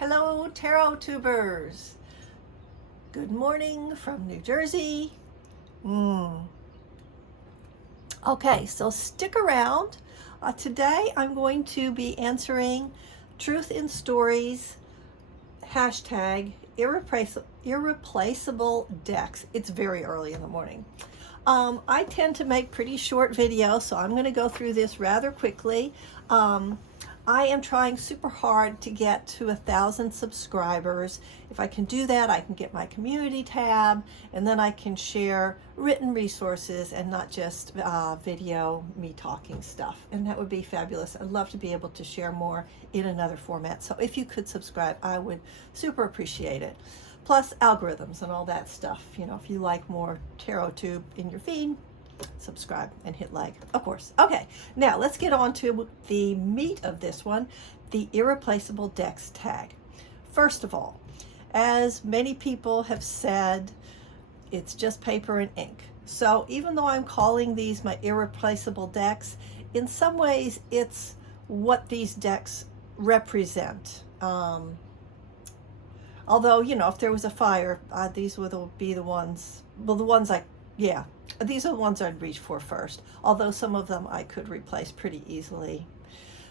Hello, tarot tubers. Good morning from New Jersey. Okay, so stick around. Today I'm going to be answering Truth in Stories, hashtag irreplaceable decks. It's very early in the morning. I tend to make pretty short videos, so I'm going to go through this rather quickly. I am trying super hard to get to 1,000 subscribers. If I can do that, I can get my community tab, and then I can share written resources and not just video, me talking stuff. And that would be fabulous. I'd love to be able to share more in another format. So if you could subscribe, I would super appreciate it. Plus algorithms and all that stuff. You know, if you like more tarot tube in your feed, subscribe and hit like, of course. Okay, now let's get on to the meat of this one, the irreplaceable decks tag. First of all, as many people have said, it's just paper and ink. So even though I'm calling these my irreplaceable decks, in some ways it's what these decks represent. Although, you know, if there was a fire, these would be the ones, well, the ones these are the ones I'd reach for first, although some of them I could replace pretty easily.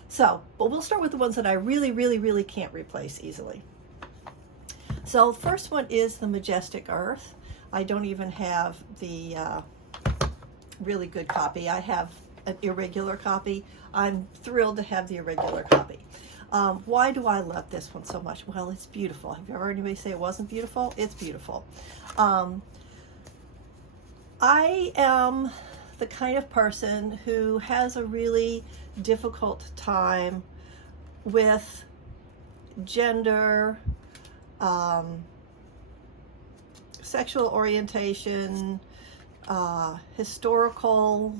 So, but we'll start with the ones that I really can't replace easily. So the first one is the Majestic Earth. I don't even have the really good copy. I have an irregular copy. I'm thrilled to have the irregular copy. Why do I love this one so much? Well, it's beautiful. Have you ever heard anybody say it wasn't beautiful? It's beautiful. I am the kind of person who has a really difficult time with gender, sexual orientation, historical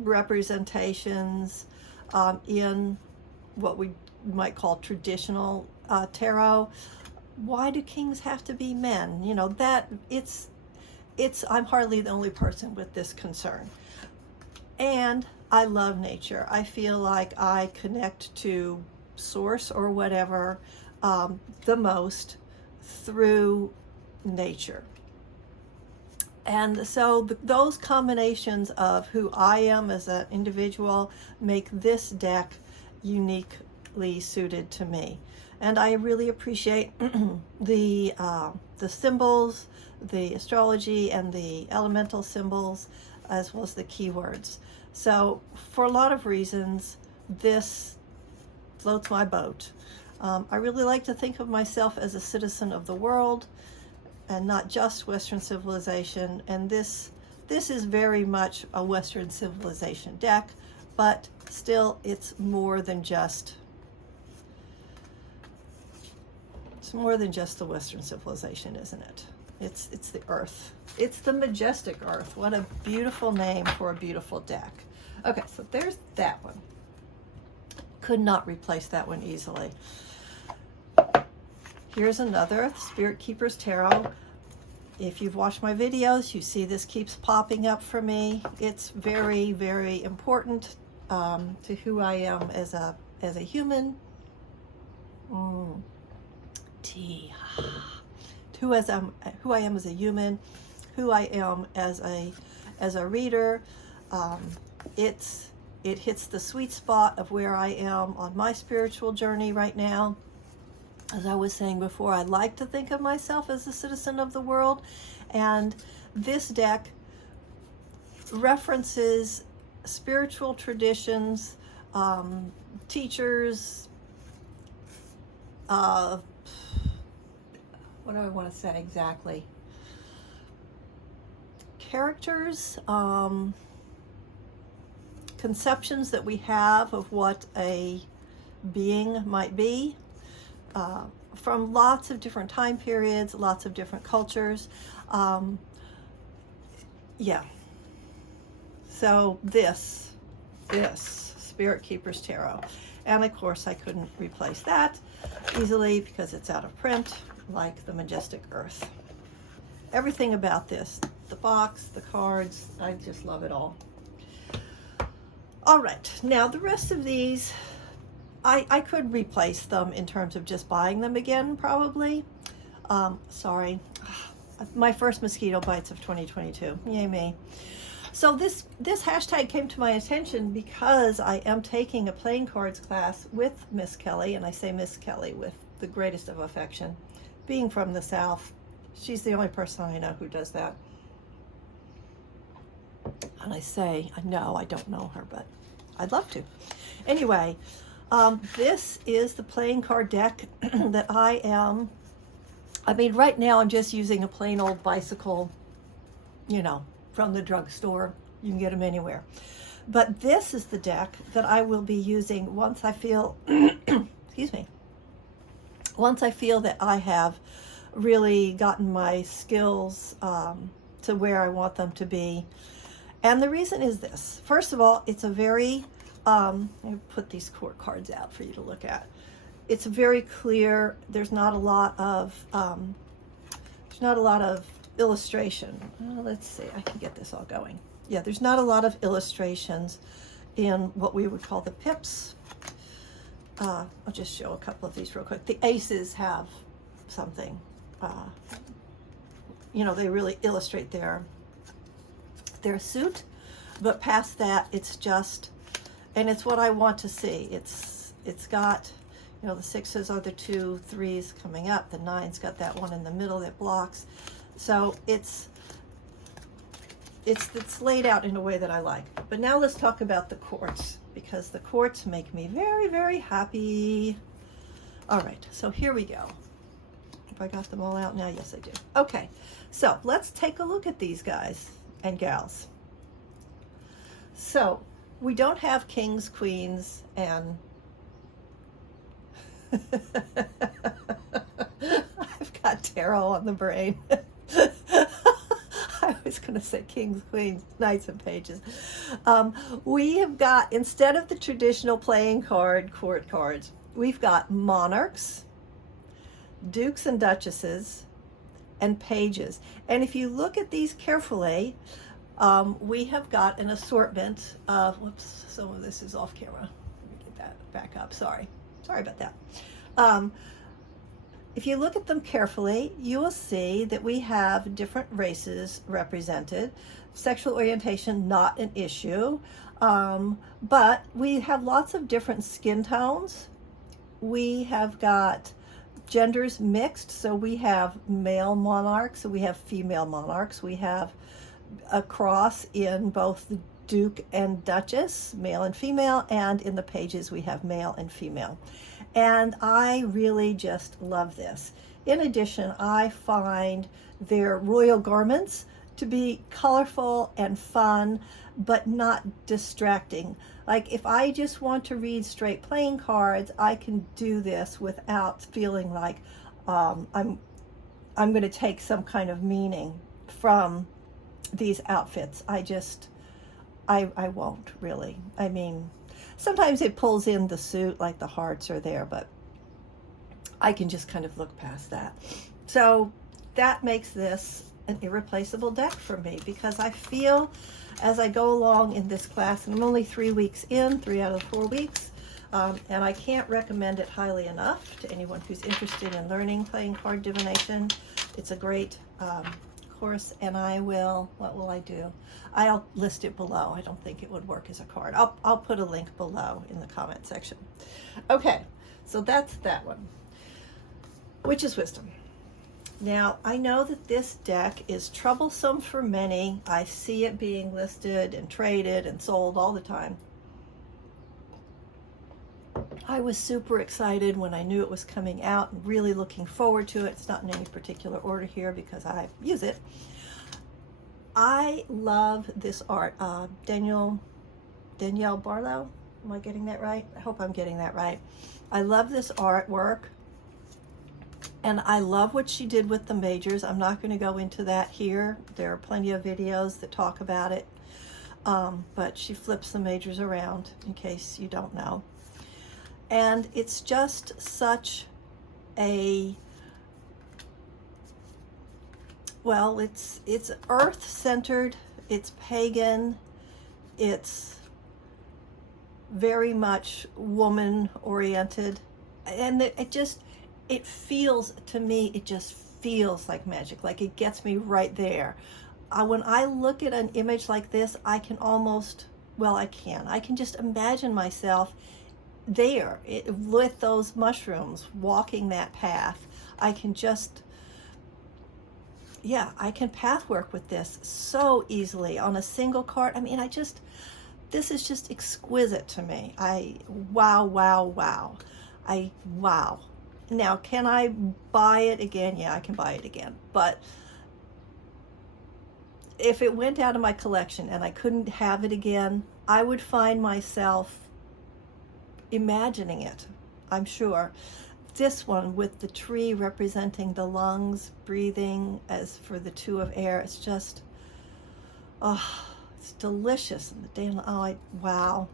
representations in what we might call traditional tarot. Why do kings have to be men? You know, that I'm hardly the only person with this concern. And I love nature. I feel like I connect to source or whatever the most through nature. And so those combinations of who I am as an individual make this deck uniquely suited to me. And I really appreciate the symbols, the astrology, and the elemental symbols, as well as the keywords. So for a lot of reasons, this floats my boat. I really like to think of myself as a citizen of the world and not just Western civilization. And this is very much a Western civilization deck, but still it's more than just the Western civilization, isn't it? It's the earth. It's the Majestic Earth. What a beautiful name for a beautiful deck. Okay, so there's that one. Could not replace that one easily. Here's another Spirit Keepers Tarot. If you've watched my videos, you see this keeps popping up for me. It's very important to who I am as a human. Who I am as a human, who I am as a reader. It hits the sweet spot of where I am on my spiritual journey right now. As I was saying before, I like to think of myself as a citizen of the world, and this deck references spiritual traditions, teachers, what do I want to say exactly? Characters, conceptions that we have of what a being might be, from lots of different time periods, lots of different cultures. So this Spirit Keepers Tarot. And of course I couldn't replace that easily because it's out of print, like the Majestic Earth. Everything about this, the box, the cards, I just love it all. All right, now the rest of these I could replace them in terms of just buying them again, probably. Sorry. My first mosquito bites of 2022. Yay me. So this hashtag came to my attention because I am taking a playing cards class with Miss Kelly, and I say Miss Kelly with the greatest of affection. Being from the South, she's the only person I know who does that. And I know I don't know her, but I'd love to. Anyway, this is the playing card deck that I mean, right now I'm just using a plain old bicycle, you know, from the drugstore. You can get them anywhere. But this is the deck that I will be using once I feel, excuse me, once I feel that I have really gotten my skills to where I want them to be. And the reason is this. First of all, it's a very, let me put these court cards out for you to look at. It's very clear. There's not a lot of illustration. Let's see, I can get this all going. Yeah, there's not a lot of illustrations in what we would call the pips. I'll just show a couple of these real quick. The aces have something. You know, they really illustrate their suit, but past that, it's just, and it's what I want to see. It's got, you know, the sixes are the 2 3s coming up. The 9's got that one in the middle that blocks. So it's laid out in a way that I like. But now let's talk about the quartz, because the quartz make me very, very happy. All right, so here we go. If I got them all out now, yes I do. Okay, so let's take a look at these guys and gals. So we don't have kings, queens, and I've got tarot on the brain. I was going to say kings, queens, knights, and pages. We have got, instead of the traditional playing card, court cards, we've got monarchs, dukes and duchesses, and pages. And if you look at these carefully, we have got an assortment of, whoops, some of this is off camera. Let me get that back up, sorry about that. If you look at them carefully, you will see that we have different races represented. Sexual orientation, not an issue, but we have lots of different skin tones. We have got genders mixed, so we have male monarchs, so we have female monarchs. We have a cross in both the Duke and Duchess, male and female, and in the pages we have male and female. And I really just love this. In addition, I find their royal garments to be colorful and fun, but not distracting. Like if I just want to read straight playing cards, I can do this without feeling like I'm going to take some kind of meaning from these outfits. I won't really. I mean, sometimes it pulls in the suit, like the hearts are there, but I can just kind of look past that. So that makes this an irreplaceable deck for me, because I feel as I go along in this class, and I'm only 3 weeks in, 3 out of 4 weeks, and I can't recommend it highly enough to anyone who's interested in learning playing card divination. It's a great course, and what will I do? I'll list it below. I don't think it would work as a card. I'll put a link below in the comment section. Okay, so that's that one. Witch's Wisdom. Now, I know that this deck is troublesome for many. I see it being listed and traded and sold all the time. I was super excited when I knew it was coming out and really looking forward to it. It's not in any particular order here because I use it. I love this art. Danielle Barlow. Am I getting that right? I hope I'm getting that right. I love this artwork. And I love what she did with the majors. I'm not going to go into that here. There are plenty of videos that talk about it. But she flips the majors around, in case you don't know. And it's just such a, well, it's earth-centered, it's pagan, it's very much woman oriented, and it feels to me, it just feels like magic, like it gets me right there. When I look at an image like this, I can almost, well, I can just imagine myself there with those mushrooms, walking that path. I can just, yeah, I can path work with this so easily on a single card. I mean, this is just exquisite to me. Wow, wow, wow. Wow. Now, can I buy it again? Yeah, I can buy it again. But if it went out of my collection and I couldn't have it again, I would find myself imagining it, I'm sure. This one with the tree representing the lungs, breathing, as for the two of air, it's just, oh, it's delicious. And the day, wow.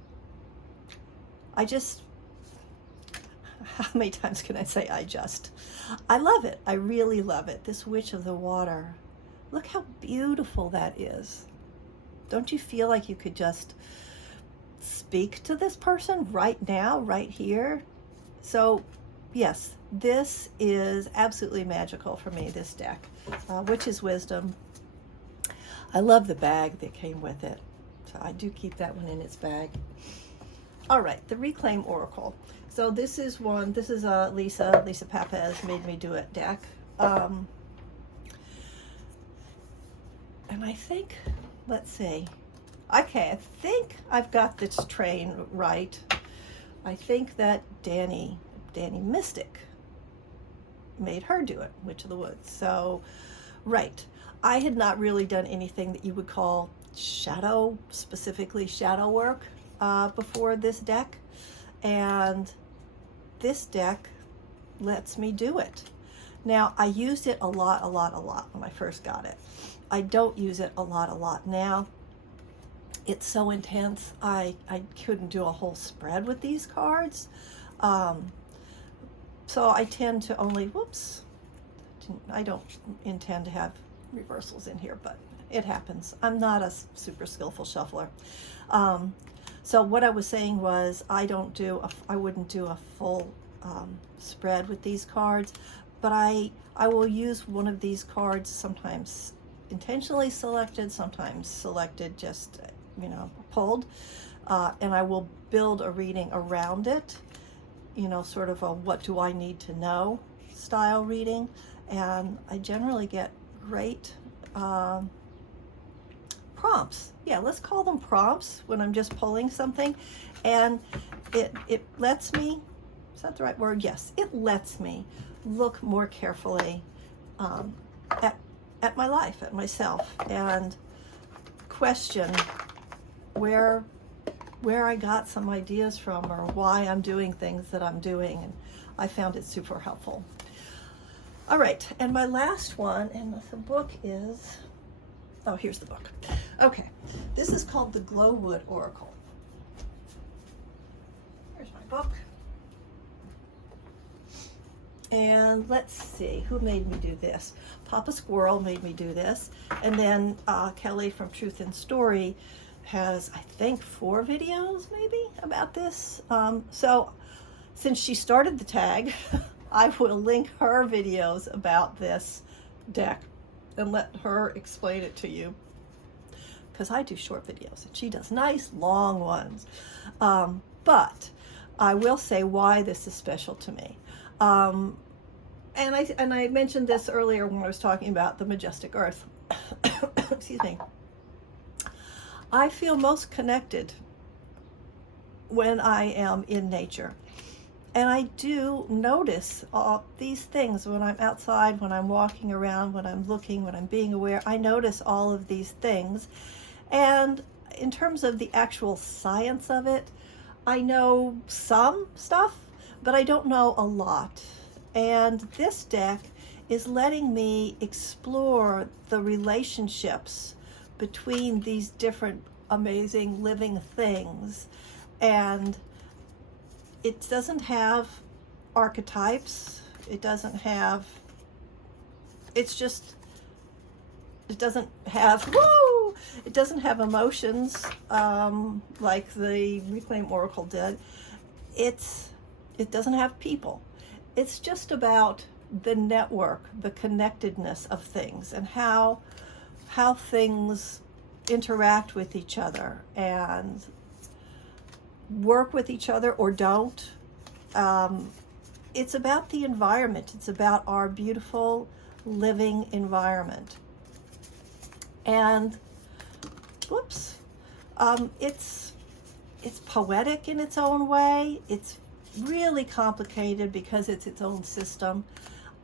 How many times can I say I love it. I really love it. This Witch of the Water. Look how beautiful that is. Don't you feel like you could just speak to this person right now, right here? So, yes, this is absolutely magical for me, this deck. Witch's Wisdom. I love the bag that came with it. So I do keep that one in its bag. All right, the Reclaim Oracle. So this is Lisa Papez made me do it deck. And I think, let's see. Okay, I think I've got this train right. I think that Danny Mystic made her do it, Witch of the Woods. So, right. I had not really done anything that you would call specifically shadow work before this deck. And this deck lets me do it. Now, I used it a lot when I first got it. I don't use it a lot now. It's so intense. I couldn't do a whole spread with these cards. So I tend to only, I don't intend to have reversals in here, but it happens. I'm not a super skillful shuffler. So what I was saying was I wouldn't do a full spread with these cards, but I will use one of these cards, sometimes intentionally selected, sometimes selected just, pulled, and I will build a reading around it, sort of a what do I need to know style reading, and I generally get great prompts. Yeah, let's call them prompts when I'm just pulling something, and it lets me, is that the right word? Yes, it lets me look more carefully at my life, at myself, and question where I got some ideas from or why I'm doing things that I'm doing, and I found it super helpful. All right, and my last one, and the book is, oh, here's the book. Okay, this is called the Glowwood Oracle. Here's my book. And let's see, who made me do this? Papa Squirrel made me do this. And then Kelly from Truth and Story has, I think, 4 videos maybe about this. So since she started the tag, I will link her videos about this deck and let her explain it to you, because I do short videos and she does nice long ones. But I will say why this is special to me. And I mentioned this earlier when I was talking about the Majestic Earth. Excuse me. I feel most connected when I am in nature. And I do notice all these things when I'm outside, when I'm walking around, when I'm looking, when I'm being aware. I notice all of these things. And in terms of the actual science of it, I know some stuff, but I don't know a lot. And this deck is letting me explore the relationships between these different amazing living things. And it doesn't have archetypes. It doesn't have, it doesn't have, woo! It doesn't have emotions like the Reclaim Oracle did. It doesn't have people. It's just about the network, the connectedness of things, and how things interact with each other and work with each other or don't. It's about the environment. It's about our beautiful living environment. And whoops, it's poetic in its own way. It's really complicated because it's its own system.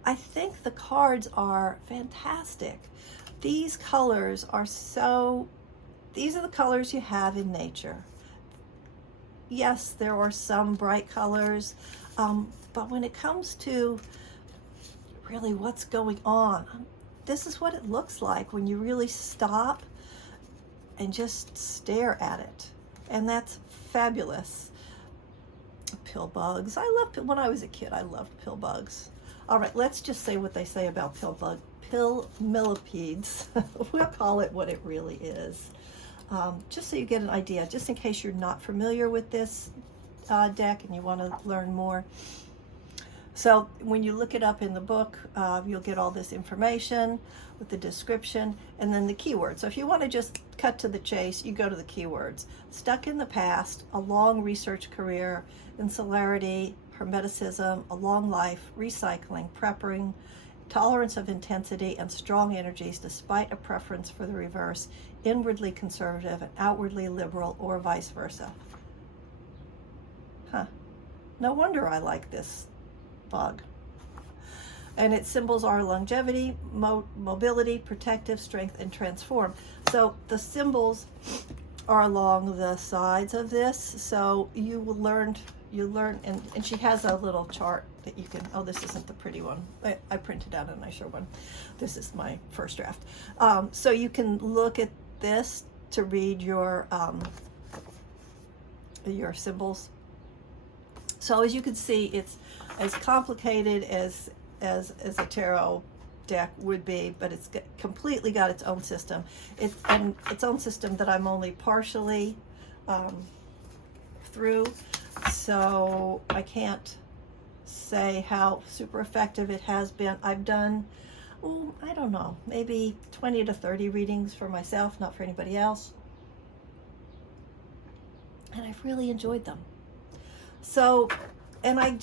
I think the cards are fantastic. These colors are these are the colors you have in nature. Yes, there are some bright colors, but when it comes to really what's going on, this is what it looks like when you really stop and just stare at it. And that's fabulous. Pill bugs. When I was a kid, I loved pill bugs. All right, let's just say what they say about pill millipedes. We'll call it what it really is. Just so you get an idea, just in case you're not familiar with this deck and you want to learn more. So when you look it up in the book, you'll get all this information with the description and then the keywords. So if you want to just cut to the chase, you go to the keywords. Stuck in the past, a long research career, insularity, hermeticism, a long life, recycling, prepping, tolerance of intensity and strong energies despite a preference for the reverse, inwardly conservative and outwardly liberal, or vice versa. Huh. No wonder I like this bug. And its symbols are longevity, mobility, protective, strength, and transform. So the symbols are along the sides of this. So you will learn, and she has a little chart that you can, oh, this isn't the pretty one. I printed out a nicer one. This is my first draft. So you can look at this to read your symbols. So as you can see, it's as complicated as a tarot deck would be, but it's completely got its own system. It's its own system that I'm only partially through, so I can't say how super effective it has been. I've done, I don't know, maybe 20 to 30 readings for myself, not for anybody else, and I've really enjoyed them. So, and I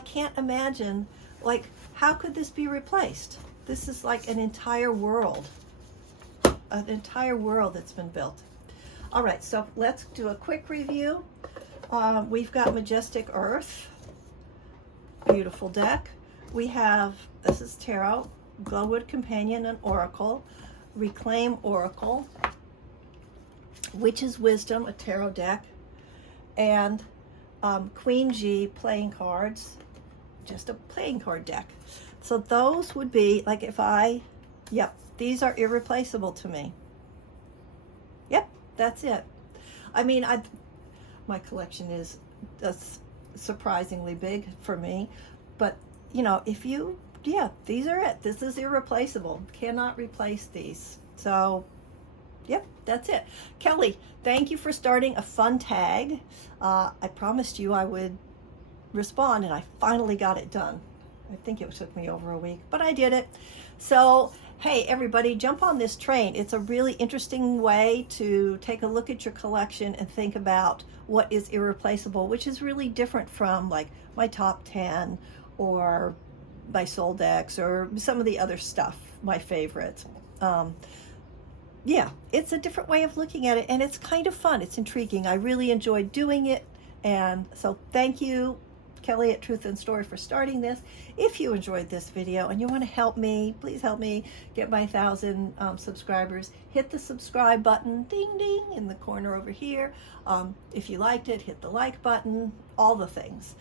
can't imagine, like, how could this be replaced? This is like an entire world that's been built. All right, so let's do a quick review. We've got Majestic Earth, beautiful deck. We have, this is Tarot, Glowwood Companion and Oracle, Reclaim Oracle, Witch's Wisdom, a tarot deck, and QueenG playing cards, just a playing card deck. So those would be, like, yep, these are irreplaceable to me. Yep, that's it. I mean, my collection is surprisingly big for me, but you know, these are it. This is irreplaceable. Cannot replace these. So yep, that's it. Kelly, thank you for starting a fun tag. I promised you I would respond, and I finally got it done. I think it took me over a week, but I did it. So hey, everybody, jump on this train. It's a really interesting way to take a look at your collection and think about what is irreplaceable, which is really different from like my top 10 or my soul decks or some of the other stuff, my favorites. Yeah, it's a different way of looking at it, and it's kind of fun. It's intriguing. I really enjoyed doing it, and so thank you, Kelly at Truth and Story, for starting this. If you enjoyed this video and you want to help me, please help me get my 1,000 subscribers. Hit the subscribe button, ding ding, in the corner over here. If you liked it, hit the like button, all the things.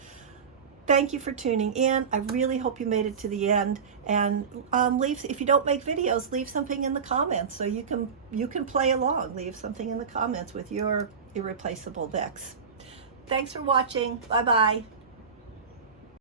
Thank you for tuning in. I really hope you made it to the end. And if you don't make videos, leave something in the comments so you can play along. Leave something in the comments with your irreplaceable decks. Thanks for watching. Bye-bye.